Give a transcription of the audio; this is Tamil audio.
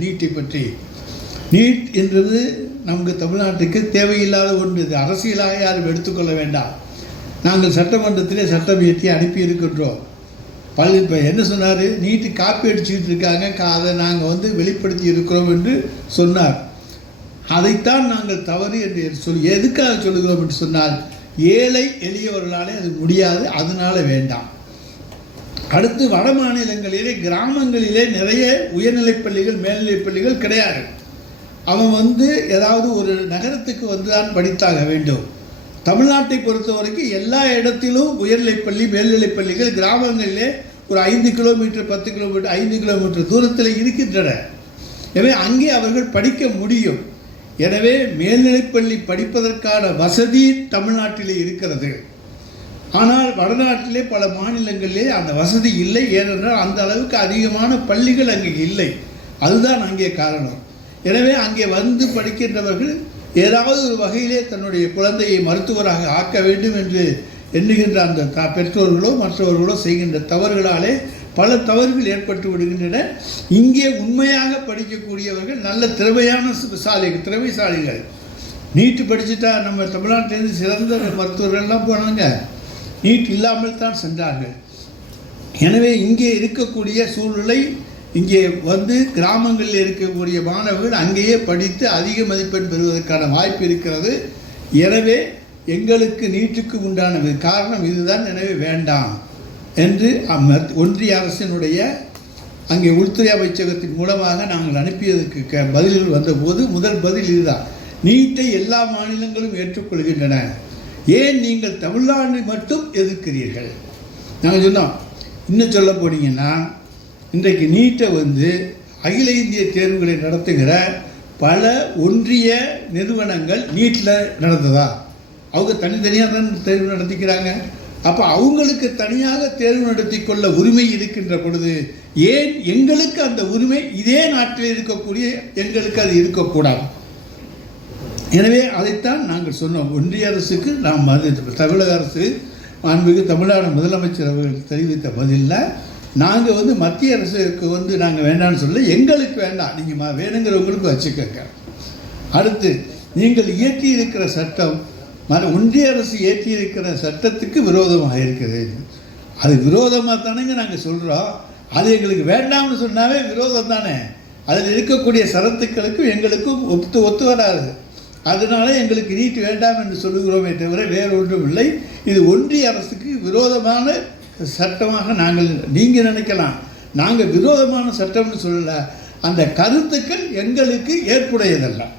நீட்டை பற்றி. நீட் என்றது நமக்கு தமிழ்நாட்டுக்கு தேவையில்லாத ஒன்று. இது அரசியலாக யாரும் எடுத்துக்கொள்ள வேண்டாம். நாங்கள் சட்டமன்றத்திலே சட்டம் இயற்றி அனுப்பியிருக்கின்றோம் பள்ளி இப்போ என்ன சொன்னார்? நீட்டு காப்பி அடிச்சுக்கிட்டு இருக்காங்க. கா- அதை நாங்கள் வந்து வெளிப்படுத்தி இருக்கிறோம் என்று சொன்னார். அதைத்தான் நாங்கள் தவறு என்று சொல்லி எதுக்காக சொல்லுகிறோம் என்று சொன்னால் ஏழை எளியவர்களாலே அது முடியாது. அதனால வேண்டாம். அடுத்து வட மாநிலங்களிலே கிராமங்களிலே நிறைய உயர்நிலைப்பள்ளிகள் பள்ளிகள் பள்ளிகள் கிடையாது. அவன் வந்து ஏதாவது ஒரு நகரத்துக்கு வந்து தான் படித்தாக வேண்டும். தமிழ்நாட்டை பொறுத்த வரைக்கும் எல்லா இடத்திலும் உயர்நிலைப்பள்ளி மேல்நிலைப்பள்ளிகள் பள்ளிகள் கிராமங்களிலே ஒரு ஐந்து கிலோமீட்டர் பத்து கிலோமீட்டர் ஐந்து கிலோமீட்டர் தூரத்தில் இருக்கின்றன. எனவே அங்கே அவர்கள் படிக்க முடியும். எனவே மேல்நிலைப்பள்ளி படிப்பதற்கான வசதி தமிழ்நாட்டிலே இருக்கிறது. ஆனால் வடநாட்டிலே பல மாநிலங்களிலே அந்த வசதி இல்லை. ஏனென்றால் அந்த அளவுக்கு அதிகமான பள்ளிகள் அங்கே இல்லை. அதுதான் அங்கே காரணம். எனவே அங்கே வந்து படிக்கின்றவர்கள் ஏதாவது ஒரு வகையிலே தன்னுடைய குழந்தையை மருத்துவராக ஆக்க வேண்டும் என்று எண்ணுகின்ற அந்த த பெற்றோர்களோ மற்றவர்களோ செய்கின்ற தவறுகளாலே பல தவறுகள் ஏற்பட்டு விடுகின்றன. இங்கே உண்மையாக படிக்கக்கூடியவர்கள் நல்ல திறமையான சாலைகள் திறமைசாலிகள். நீட்டு படிச்சுட்டா நம்ம தமிழ்நாட்டிலேருந்து சிறந்த மருத்துவர்கள்லாம் போனாங்க. நீட் இல்லாமல் தான் சென்றார்கள். எனவே இங்கே இருக்கக்கூடிய சூழ்நிலை இங்கே வந்து கிராமங்களில் இருக்கக்கூடிய மாணவர்கள் அங்கேயே படித்து அதிக மதிப்பெண் பெறுவதற்கான வாய்ப்பு இருக்கிறது. எனவே எங்களுக்கு நீட்டுக்கு உண்டான காரணம் இதுதான். எனவே வேண்டாம் என்று ஒன்றிய அரசினுடைய அங்கே உள்துறை அமைச்சகத்தின் மூலமாக நாங்கள் அனுப்பியதற்கு க- பதில்கள் வந்தபோது முதல் பதில் இதுதான். நீட்டை எல்லா மாநிலங்களும் ஏற்றுக்கொள்கின்றன. ஏன் நீங்கள் தமிழ்நாடு மட்டும் எதிர்க்கிறீர்கள்? நாங்கள் சொன்னோம் இன்னும் சொல்ல போனீங்கன்னா இன்றைக்கு நீட்டை வந்து அகில இந்திய தேர்வுகளை நடத்துகிற பல ஒன்றிய நிறுவனங்கள் நீட்டில் நடந்ததா? அவங்க தனித்தனியாக தான் தேர்வு நடத்திக்கிறாங்க. அப்போ அவங்களுக்கு தனியாக தேர்வு நடத்தி கொள்ள உரிமை இருக்கின்ற பொழுது ஏன் எங்களுக்கு அந்த உரிமை இதே நாட்டில் இருக்கக்கூடிய எங்களுக்கு அது இருக்கக்கூடாது? எனவே அதைத்தான் நாங்கள் சொன்னோம். ஒன்றிய அரசுக்கு நாம் அது தமிழக அரசு மாண்புமிகு தமிழ்நாடு முதலமைச்சர் அவர்கள் தெரிவித்த பதிலில் நாங்கள் வந்து மத்திய அரசுக்கு வந்து நாங்கள் வேண்டாம்னு சொல்ல எங்களுக்கு வேண்டாம். நீங்கள் ம- வேணுங்கிறவங்களுக்கு வச்சுக்கோங்க. அடுத்து நீங்கள் இயற்றி இருக்கிற சட்டம் ம- ஒன்றிய அரசு இயற்றி இருக்கிற சட்டத்துக்கு விரோதமாக இருக்கிறது அது விரோதமாக தானேங்க நாங்கள் சொல்கிறோம் அது எங்களுக்கு வேண்டாம்னு சொன்னாவே விரோதம் தானே. அதில் இருக்கக்கூடிய சரத்துக்களுக்கும் எங்களுக்கும் ஒத்து ஒத்து வராது. அதனால எங்களுக்கு நீட் வேண்டாம் என்று சொல்லுகிறோமே தவிர வேறொன்றும் இல்லை இது ஒன்றிய அரசுக்கு விரோதமான சட்டமாக நாங்கள் நீங்கள் நினைக்கலாம் நாங்கள் விரோதமான சட்டம்னு சொல்லலை. அந்த கருத்துக்கள் எங்களுக்கு ஏற்புடையதெல்லாம்